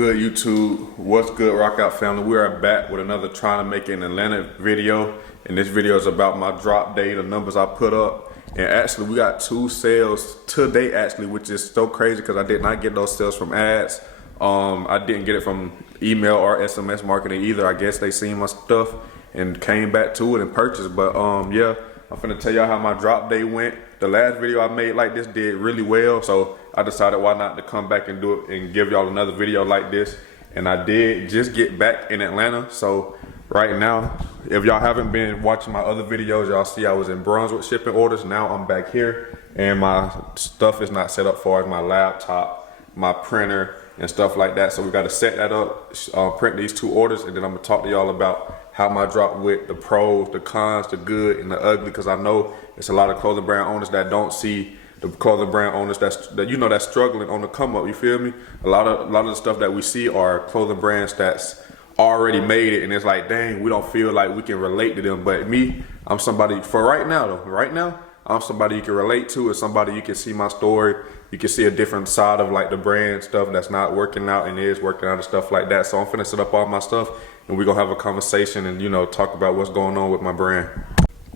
Good YouTube, what's good Rockout family? We are back with another trying to make it in Atlanta video, and this video is about my drop day, the numbers I put up. And actually we got 2 sales today actually, which is so crazy because I did not get those sales from ads. I didn't get it from email or SMS marketing either. I guess they seen my stuff and came back to it and purchased. But yeah, I'm finna tell y'all how my drop day went. The last video I made like this did really well, so I decided why not to come back and do it and give y'all another video like this. And I did just get back in Atlanta, so right now, if y'all haven't been watching my other videos, y'all see I was in Brunswick shipping orders. Now I'm back here and my stuff is not set up for my laptop, my printer and stuff like that. So we got to set that up, print these 2 orders, and then I'm gonna talk to y'all about how my drop went, the pros, the cons, the good and the ugly, because I know it's a lot of clothing brand owners that don't see the clothing brand owners that's struggling on the come up. You feel me? A lot of the stuff that we see are clothing brands that's already made it, and it's like, dang, we don't feel like we can relate to them. But me, I'm somebody, for right now though, right now, I'm somebody you can relate to, and somebody you can see my story. You can see a different side of like the brand stuff that's not working out and is working out and stuff like that. So I'm finna set up all my stuff and we're gonna have a conversation and, you know, talk about what's going on with my brand.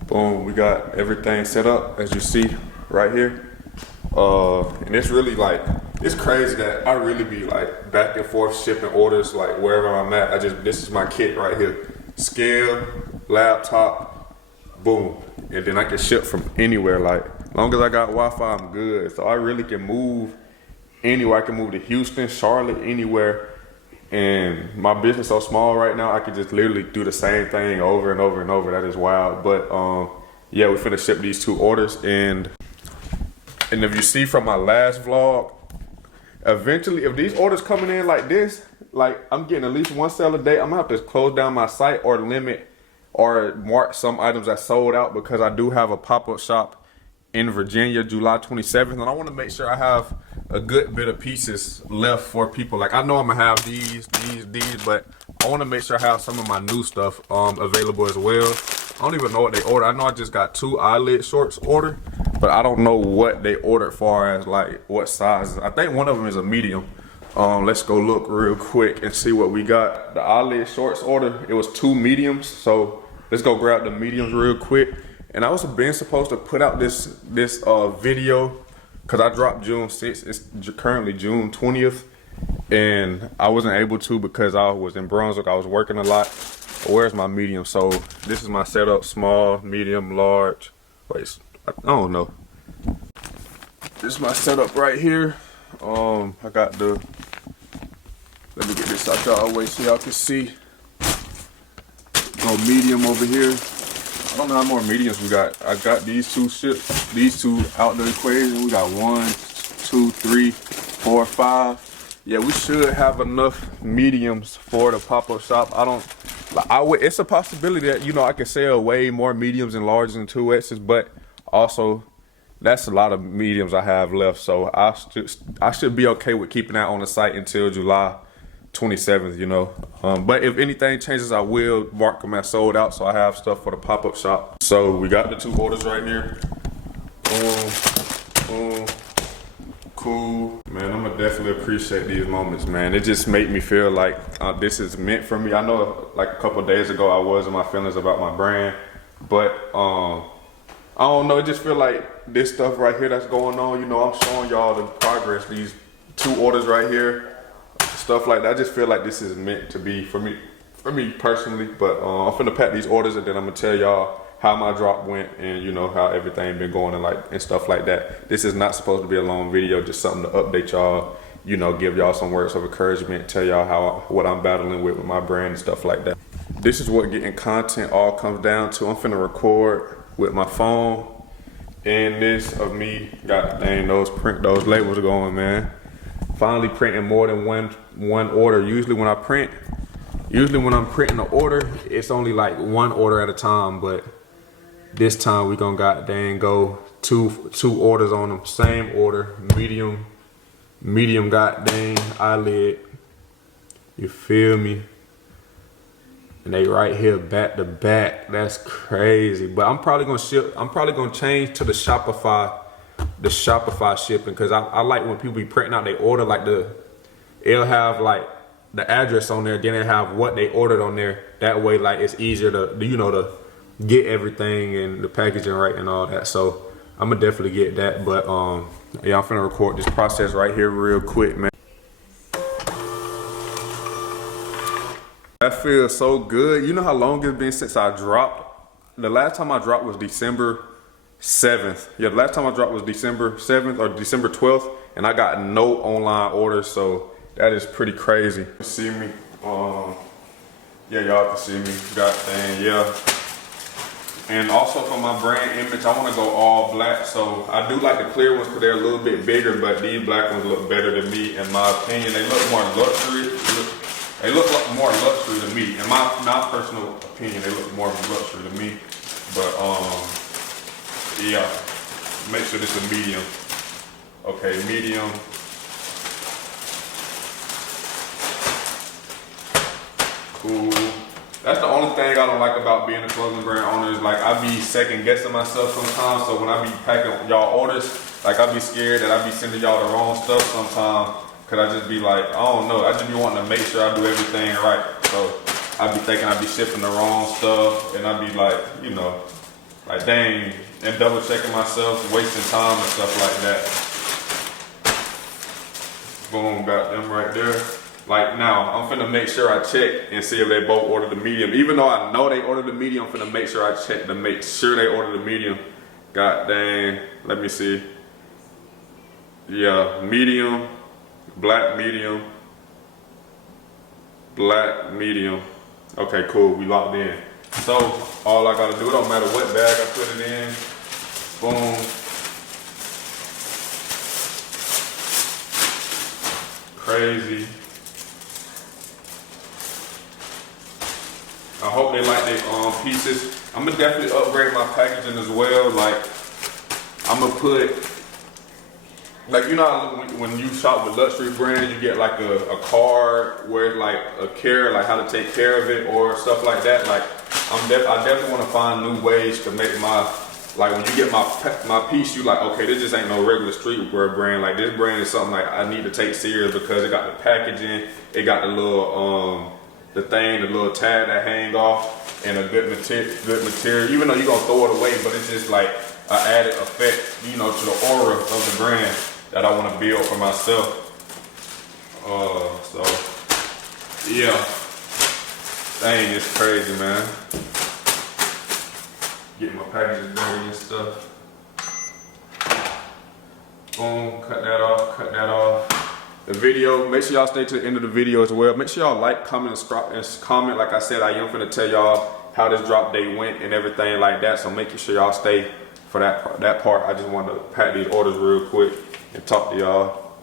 Boom, we got everything set up as you see right here. And it's really like, it's crazy that I really be like back and forth shipping orders like wherever I'm at. This is my kit right here. Scale, laptop, boom. And then I can ship from anywhere. Like, as long as I got Wi-Fi, I'm good. So I really can move anywhere. I can move to Houston, Charlotte, anywhere. And my business is so small right now, I can just literally do the same thing over and over and over. That is wild. But yeah, we finna ship these 2 orders. And if you see from my last vlog, eventually, if these orders coming in like this, like I'm getting at least 1 sale a day, I'm gonna have to close down my site or limit or mark some items that sold out, because I do have a pop-up shop in Virginia, July 27th, and I want to make sure I have a good bit of pieces left for people. Like, I know I'm gonna have these, but I want to make sure I have some of my new stuff available as well. I don't even know what they ordered. I know I just got 2 eyelid shorts ordered, but I don't know what they ordered far as like what sizes. I think one of them is a medium. Let's go look real quick and see what we got. The eyelid shorts order, it was 2 mediums, so let's go grab the mediums real quick. And I was supposed to put out this video because I dropped June 6th. It's currently June 20th, and I wasn't able to because I was in Brunswick. I was working a lot. Where's my medium? So this is my setup: small, medium, large. Wait, I don't know. This is my setup right here. I got the. Let me get this out y'all way so y'all can see. Go medium over here. I don't know how more mediums we got. I got these 2 ships, these 2 out the equation. We got 1, 2, 3, 4, 5. Yeah, we should have enough mediums for the pop-up shop. It's a possibility that, you know, I could sell way more mediums and larges and 2X's, but also that's a lot of mediums I have left. So I should be okay with keeping that on the site until July 27th, you know. But if anything changes, I will mark them as sold out, so I have stuff for the pop-up shop. So we got the 2 orders right here. Cool. Man, I'm gonna definitely appreciate these moments, man. It just made me feel like this is meant for me. I know like a couple of days ago I was in my feelings about my brand, but I don't know, it just feel like this stuff right here that's going on, you know, I'm showing y'all the progress, these 2 orders right here. Stuff like that. I just feel like this is meant to be for me personally. But I'm finna pack these orders and then I'm gonna tell y'all how my drop went and, you know, how everything been going and stuff like that. This is not supposed to be a long video, just something to update y'all, you know, give y'all some words of encouragement, tell y'all what I'm battling with my brand and stuff like that. This is what getting content all comes down to. I'm finna record with my phone, and this of me got those labels going, man. Finally printing more than one order. Usually when I'm printing an order, it's only like 1 order at a time, but this time we gonna go two orders on them. Same order, medium got eyelid. You feel me? And they right here back to back. That's crazy. But I'm probably gonna change to the Shopify shipping, because I like when people be printing out they order, like it'll have like the address on there, then they have what they ordered on there. That way, like, it's easier to, you know, to get everything and the packaging right and all that. So I'm gonna definitely get that. But yeah, I'm finna record this process right here real quick, man. That feels so good. You know how long it's been since I dropped? The last time I dropped was December 7th. Yeah, the last time I dropped was December 7th or December 12th, and I got no online orders, so that is pretty crazy. See me? Yeah, y'all can see me. God dang, yeah. And also for my brand image, I want to go all black. So I do like the clear ones because they're a little bit bigger, but these black ones look better to me, in my opinion. They look more luxury. They look more luxury to me. In my personal opinion, they look more luxury to me. But yeah, make sure this is a medium. Okay, medium. Cool. That's the only thing I don't like about being a clothing brand owner is like I be second guessing myself sometimes. So when I be packing y'all orders, like I be scared that I be sending y'all the wrong stuff sometimes. Cause I just be like, I don't know. I just be wanting to make sure I do everything right. So I be thinking I be shipping the wrong stuff, and I be like, you know, like dang, and double checking myself, wasting time and stuff like that. Boom, got them right there. Like now, I'm finna make sure I check and see if they both ordered the medium. Even though I know they ordered the medium, I'm finna make sure I check to make sure they ordered the medium. God dang, let me see. Yeah, medium. Black medium, black medium. Okay, cool, we locked in. So all I gotta do, it don't matter what bag I put it in, boom. Crazy. I hope they like their pieces. I'm gonna definitely upgrade my packaging as well. Like I'm gonna put, like, you know how when you shop with luxury brands, you get like a card where it's like a care, like how to take care of it or stuff like that. Like I definitely want to find new ways to make my, like when you get my piece, you like, okay, this just ain't no regular streetwear brand. Like this brand is something like I need to take serious because it got the packaging, it got the little the little tag that hang off, and a good material. Even though you're gonna throw it away, but it's just like an added effect, you know, to the aura of the brand that I want to build for myself. So yeah, dang, it's crazy, man. Getting my packages ready and stuff. Boom, cut that off, cut that off. The video, make sure y'all stay to the end of the video as well. Make sure y'all like, comment, and comment. Like I said, I am finna tell y'all how this drop day went and everything like that. So make sure y'all stay for that part. I just wanted to pack these orders real quick and talk to y'all.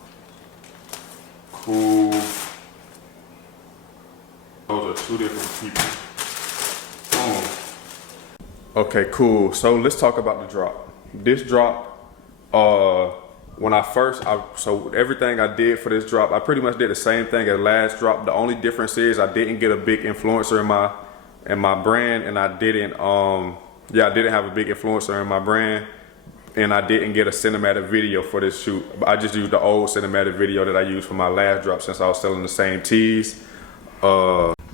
Cool. Those are two different people. Boom. Okay, cool. So let's talk about the drop. This drop, when so everything I did for this drop, I pretty much did the same thing as last drop. The only difference is I didn't get a big influencer in my brand, and I didn't have a big influencer in my brand, and I didn't get a cinematic video for this shoot. I just used the old cinematic video that I used for my last drop since I was selling the same tees.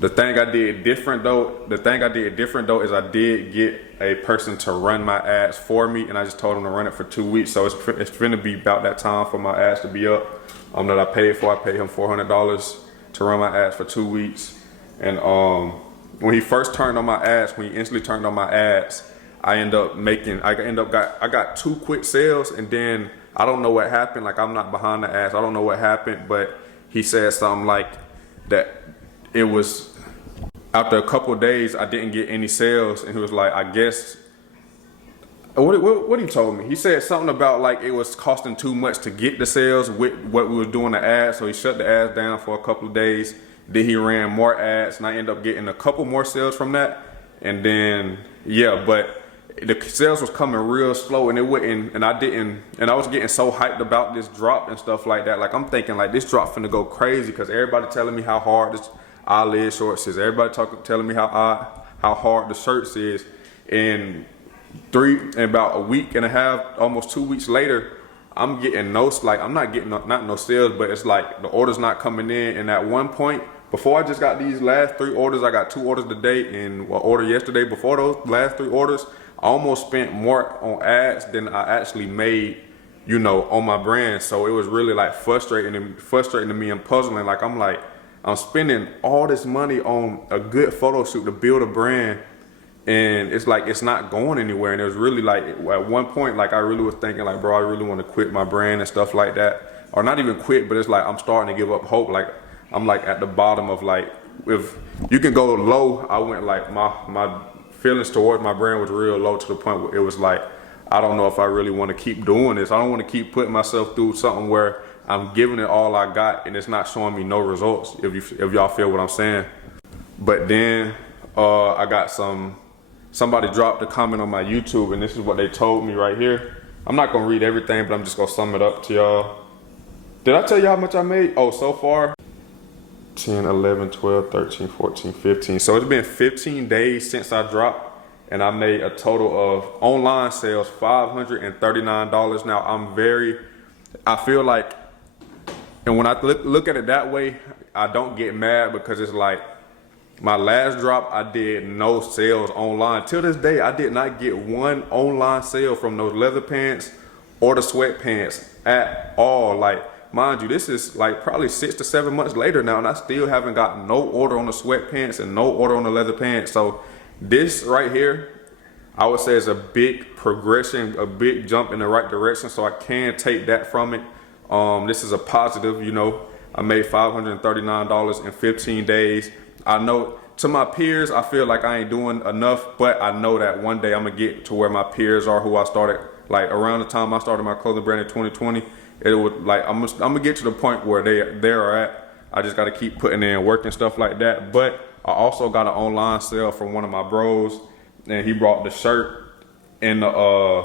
The thing I did different though is I did get a person to run my ads for me, and I just told him to run it for 2 weeks. So it's gonna be about that time for my ads to be up. That I paid for. I paid him $400 to run my ads for 2 weeks. And when he first turned on my ads, when he instantly turned on my ads, I got 2 quick sales, and then I don't know what happened. Like, I'm not behind the ads. I don't know what happened, but he said something like that. It was after a couple of days I didn't get any sales, and he was like, I guess, what he told me, he said something about like it was costing too much to get the sales with what we were doing the ads. So he shut the ads down for a couple of days. Then he ran more ads, and I ended up getting a couple more sales from that. And then yeah, but the sales was coming real slow, and it wouldn't, and I was getting so hyped about this drop and stuff like that. Like, I'm thinking like this drop finna go crazy because everybody telling me how hard this eyelid shorts is. Everybody telling me how hard the shirts is. And about a week and a half, almost 2 weeks later, I'm getting I'm not getting not no sales, but it's like the order's not coming in. And at one point, before I just got these last 3 orders, I got 2 orders today and an order yesterday. Before those last 3 orders, I almost spent more on ads than I actually made, you know, on my brand. So it was really like frustrating to me and puzzling. Like I'm spending all this money on a good photo shoot to build a brand, and it's like it's not going anywhere. And it was really like at one point, like I really was thinking like, bro, I really want to quit my brand and stuff like that, or not even quit, but it's like I'm starting to give up hope. Like I'm like at the bottom of like, if you can go low, I went like my feelings towards my brand was real low to the point where it was like, I don't know if I really want to keep doing this. I don't want to keep putting myself through something where I'm giving it all I got and it's not showing me no results, if y'all feel what I'm saying. But then I got somebody dropped a comment on my YouTube, and this is what they told me right here. I'm not gonna read everything, but I'm just gonna sum it up to y'all. Did I tell you how much I made? Oh, so far, 10, 11, 12, 13, 14, 15. So it's been 15 days since I dropped, and I made a total of online sales, $539. Now I feel like, and when I look at it that way, I don't get mad, because it's like my last drop, I did no sales online. Till this day, I did not get one online sale from those leather pants or the sweatpants at all. Like, mind you, this is like probably 6 to 7 months later now, and I still haven't gotten no order on the sweatpants and no order on the leather pants. So this right here, I would say, is a big progression, a big jump in the right direction. So I can take that from it. This is a positive, you know. I made $539 in 15 days. I know, to my peers, I feel like I ain't doing enough, but I know that one day I'm gonna get to where my peers are, who I started, like around the time I started my clothing brand in 2020. It would like, I'm gonna get to the point where they are at. I just gotta keep putting in work and stuff like that. But I also got an online sale from one of my bros, and he brought the shirt and the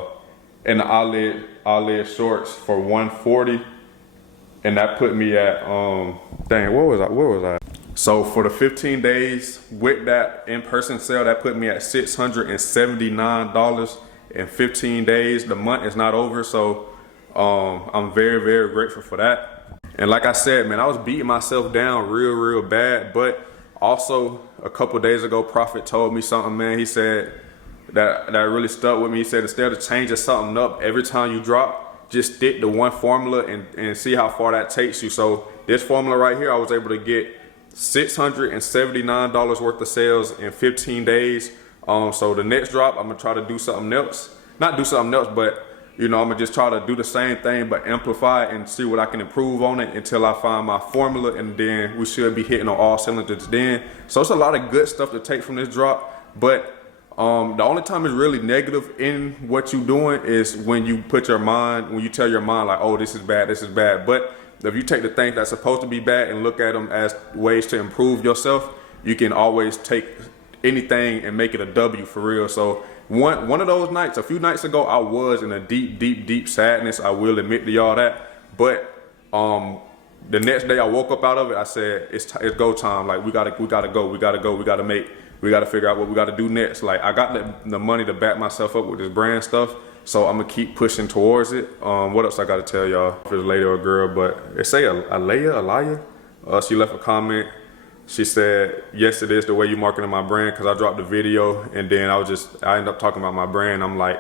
eyelid shorts for $140, and that put me at dang, where was I? So for the 15 days with that in-person sale, that put me at $679 in 15 days. The month is not over, so I'm very, very grateful for that. And like I said, man, I was beating myself down real bad. But also a couple days ago, Prophet told me something, man. He said that really stuck with me. He said, instead of changing something up every time you drop, just stick to one formula and see how far that takes you. So this formula right here, I was able to get $679 worth of sales in 15 days. So the next drop, I'm gonna try to do something else. Not do something else, but you know, I'm gonna just try to do the same thing, but amplify it and see what I can improve on it until I find my formula, and then we should be hitting on all cylinders then. So it's a lot of good stuff to take from this drop, but the only time it's really negative in what you're doing is when you tell your mind like, oh, this is bad. But if you take the things that's supposed to be bad and look at them as ways to improve yourself, you can always take anything and make it a W for real. So one of those nights, a few nights ago, I was in a deep sadness. I will admit to y'all that. But the next day I woke up out of it, I said, it's go time. Like, we gotta go. We gotta figure out what we gotta do next. Like, I got the money to back myself up with this brand stuff. So I'm gonna keep pushing towards it. What else I gotta tell y'all? If it's a lady or a girl, but it say Alaya. She left a comment. She said, yes, it is the way you marketing my brand, because I dropped the video and then I ended up talking about my brand. I'm like,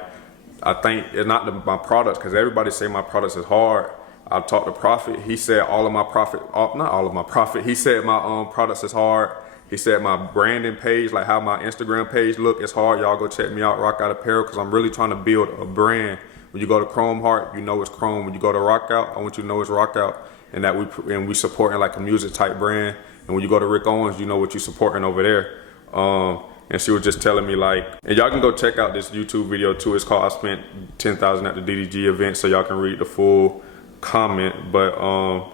I think it's not my products, because everybody say my products is hard. I talked to Prophet. He said he said my products is hard. He said my branding page, like how my Instagram page look, is hard. Y'all go check me out, Rock Out Apparel, because I'm really trying to build a brand. When you go to Chrome Heart, you know it's Chrome. When you go to Rock Out, I want you to know it's Rock Out, and that we supporting like a music type brand. And when you go to Rick Owens, you know what you're supporting over there. And she was just telling me, like, and y'all can go check out this YouTube video too. It's called I Spent $10,000 at the DDG event, so y'all can read the full comment. But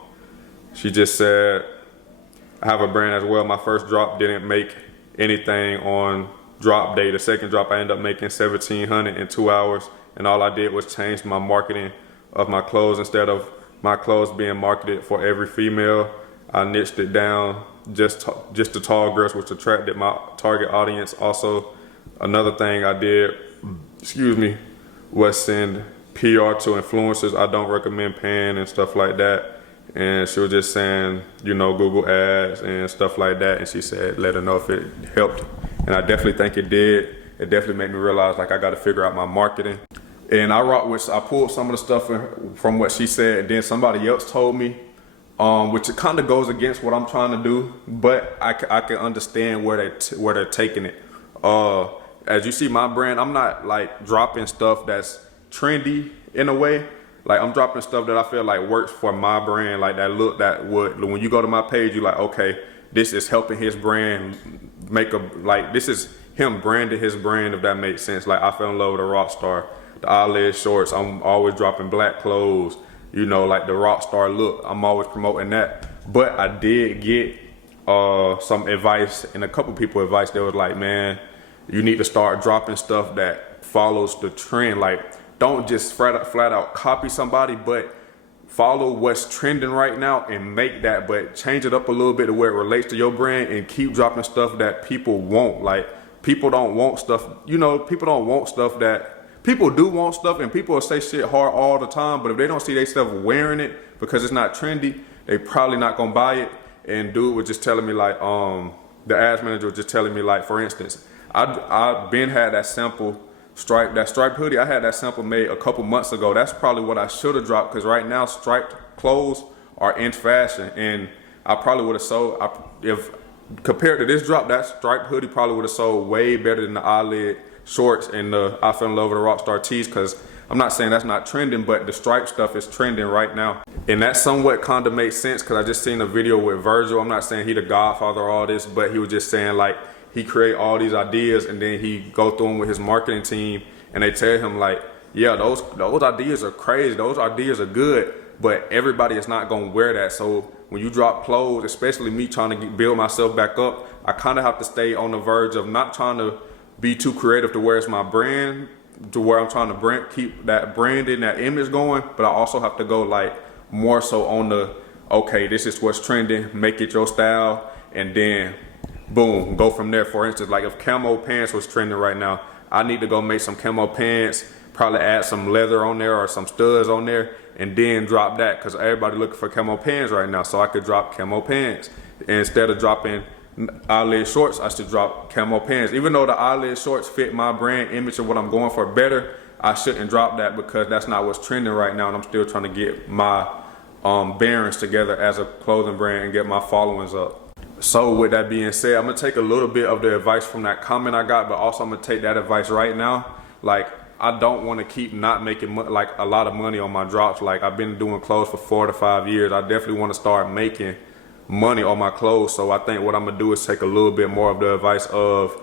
she just said, I have a brand as well. My first drop didn't make anything on drop day. The second drop, I ended up making $1,700 in 2 hours, and all I did was change my marketing of my clothes. Instead of my clothes being marketed for every female, I niched it down just to tall girls, which attracted my target audience. Also, another thing I did, was send PR to influencers I don't recommend paying and stuff like that. and she was just saying, you know, Google ads and stuff like that. And she said, let her know if it helped. And I definitely think it did. It definitely made me realize like I got to figure out my marketing. And I pulled some of the stuff from what she said, and then somebody else told me, which it kind of goes against what I'm trying to do, but I can understand where they're taking it. As you see my brand, I'm not like dropping stuff that's trendy in a way. Like I'm dropping stuff that I feel like works for my brand, like that look that would, when you go to my page, you're like, okay, this is helping his brand this is him branding his brand, if that makes sense. Like I fell in love with a rock star, the eyelid shorts, I'm always dropping black clothes, you know, like the rock star look, I'm always promoting that. But I did get some advice, and a couple people advice that was like, man, you need to start dropping stuff that follows the trend. Like don't just flat out copy somebody, but follow what's trending right now and make that, but change it up a little bit to where it relates to your brand, and keep dropping stuff that people want. Like people don't want stuff, you know, people don't want stuff that, people do want stuff, and people will say shit hard all the time, but if they don't see themselves wearing it because it's not trendy, they probably not gonna buy it. And dude was just telling me like, the ads manager was just telling me like, for instance, I been had that sample striped hoodie. I had that sample made a couple months ago. That's probably what I should have dropped, because right now striped clothes are in fashion, and I probably would have sold, if compared to this drop, that striped hoodie probably would have sold way better than the eyelid shorts and the I fell in love with a rockstar tees, because I'm not saying that's not trending, but the striped stuff is trending right now. And that somewhat kind of makes sense, because I just seen a video with Virgil. I'm not saying he the godfather of all this, but he was just saying like, he create all these ideas, and then he go through them with his marketing team, and they tell him like, yeah, those ideas are crazy, those ideas are good, but everybody is not gonna wear that. So when you drop clothes, especially me trying to build myself back up, I kind of have to stay on the verge of not trying to be too creative to where it's my brand, to where I'm trying to keep that branding, that image going, but I also have to go like more so on the, okay, this is what's trending, make it your style, and then boom, go from there. For instance, like if camo pants was trending right now, I need to go make some camo pants, probably add some leather on there or some studs on there, and then drop that, because everybody looking for camo pants right now. So I could drop camo pants. Instead of dropping eyelid shorts, I should drop camo pants. Even though the eyelid shorts fit my brand image of what I'm going for better, I shouldn't drop that, because that's not what's trending right now, and I'm still trying to get my bearings together as a clothing brand and get my followings up. So with that being said, I'm gonna take a little bit of the advice from that comment I got, but also I'm gonna take that advice right now. Like I don't want to keep not making like a lot of money on my drops. Like I've been doing clothes for 4 to 5 years. I definitely want to start making money on my clothes. So I think what I'm gonna do is take a little bit more of the advice of,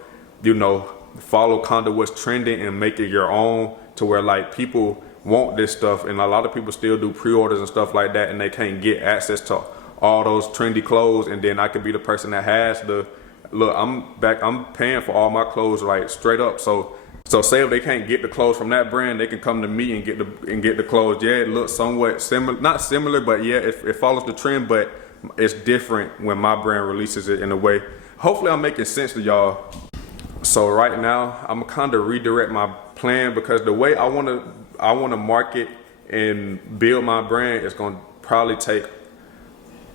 you know, follow kind of what's trending and make it your own, to where like people want this stuff, and a lot of people still do pre-orders and stuff like that, and they can't get access to all those trendy clothes. And then I could be the person that has the look, I'm paying for all my clothes right straight up. So say if they can't get the clothes from that brand, they can come to me and get the clothes. Yeah, it looks somewhat similar, not similar, but yeah, it follows the trend, but it's different when my brand releases it in a way. Hopefully I'm making sense to y'all. So right now I'm kind of redirect my plan, because the way I want to market and build my brand is going to probably take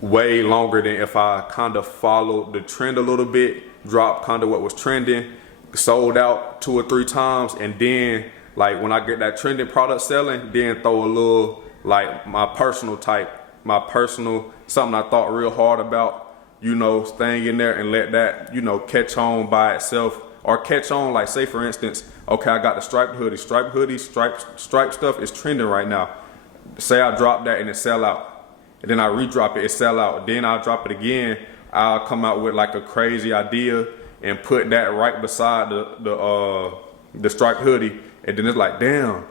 way longer than if I kind of followed the trend a little bit, dropped kind of what was trending, sold out 2 or 3 times, and then like when I get that trending product selling, then throw a little like my personal something I thought real hard about, you know, thing in there, and let that, you know, catch on by itself, or catch on, like say for instance, okay, I got the striped hoodie, striped stuff is trending right now. Say I drop that and it sell out, and then I redrop it, it sell out. Then I'll drop it again. I'll come out with like a crazy idea and put that right beside the striped hoodie, and then it's like, damn,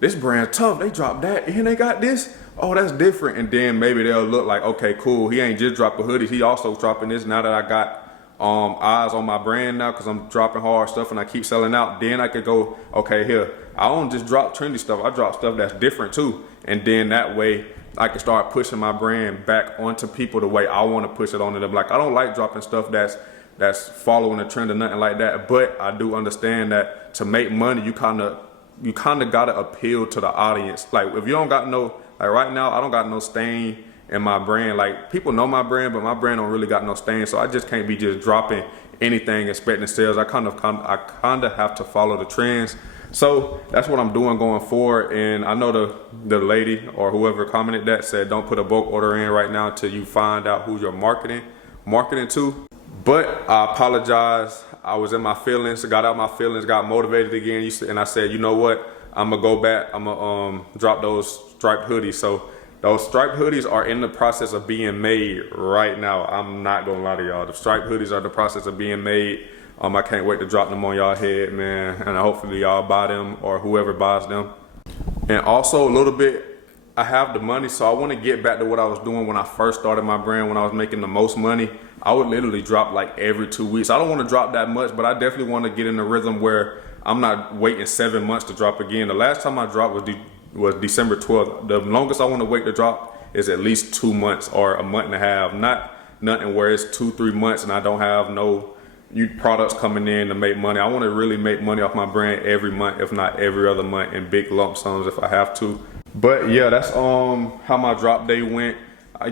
this brand tough. They dropped that and they got this. Oh, that's different. And then maybe they'll look like, okay, cool. He ain't just dropping hoodies. He also dropping this. Now that I got eyes on my brand now, because I'm dropping hard stuff and I keep selling out, then I could go, okay, here, I don't just drop trendy stuff. I drop stuff that's different too. And then that way I can start pushing my brand back onto people the way I want to push it onto them. Like I don't like dropping stuff that's following a trend or nothing like that, but I do understand that to make money, you kind of gotta appeal to the audience. Like if you don't got no, like right now I don't got no stain in my brand. Like, people know my brand, but my brand don't really got no stain, so I just can't be just dropping anything expecting sales. I kind of have to follow the trends. So that's what I'm doing going forward. And I know the lady or whoever commented that said don't put a bulk order in right now until you find out who you're marketing to. But I apologize. I was in my feelings, got out my feelings, got motivated again, and I said, you know what? I'm gonna go back. I'm gonna drop those striped hoodies. So those striped hoodies are in the process of being made right now. I'm not gonna lie to y'all. The striped hoodies are in the process of being made. I can't wait to drop them on y'all head, man. And hopefully y'all buy them or whoever buys them. And also a little bit, I have the money, so I want to get back to what I was doing when I first started my brand, when I was making the most money. I would literally drop like every 2 weeks. I don't want to drop that much, but I definitely want to get in the rhythm where I'm not waiting 7 months to drop again. The last time I dropped was December 12th. The longest I want to wait to drop is at least 2 months or a month and a half. Not nothing where it's 2-3 months and I don't have no products coming in to make money. I want to really make money off my brand every month, if not every other month, in big lump sums if I have to. But yeah, that's how my drop day went.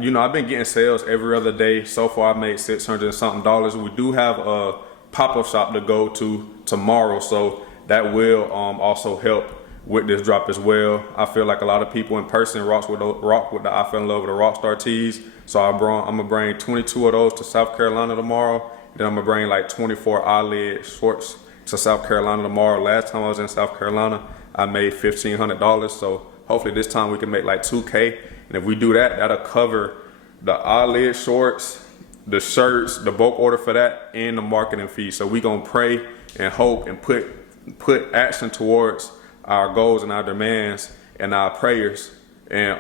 You know, I've been getting sales every other day. So far I made $600 and something. We do have a pop-up shop to go to tomorrow, so that will also help with this drop as well. I feel like a lot of people in person rock with the I Fell in Love with the Rockstar tees. So I'm gonna bring 22 of those to South Carolina tomorrow. Then I'm gonna bring like 24 eyelid shorts to South Carolina tomorrow. Last time I was in South Carolina, I made $1,500. So hopefully this time we can make like 2K. And if we do that, that'll cover the eyelid shorts, the shirts, the bulk order for that, and the marketing fee. So we gonna pray and hope and put action towards our goals and our demands and our prayers and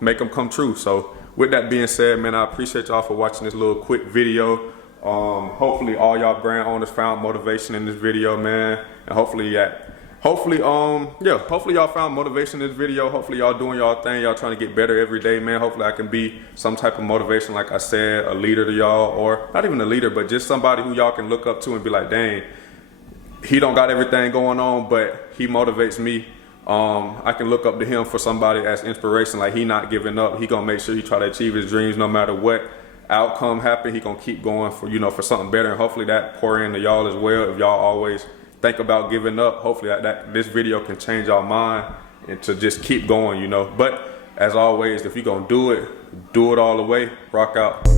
make them come true. So with that being said, man, I appreciate y'all for watching this little quick video. Hopefully all y'all brand owners found motivation in this video, man, and hopefully y'all found motivation in this video. Hopefully y'all doing y'all thing, y'all trying to get better every day, man. Hopefully I can be some type of motivation, like I said, a leader to y'all, or not even a leader, but just somebody who y'all can look up to and be like, dang, he don't got everything going on, but he motivates me. I can look up to him for somebody as inspiration, like he not giving up. He gonna make sure he try to achieve his dreams no matter what outcome happen. He gonna keep going for, you know, for something better, and hopefully that pour into y'all as well. If y'all always think about giving up, hopefully that this video can change y'all mind and to just keep going, you know. But as always, if you're gonna do it all the way. Rock out.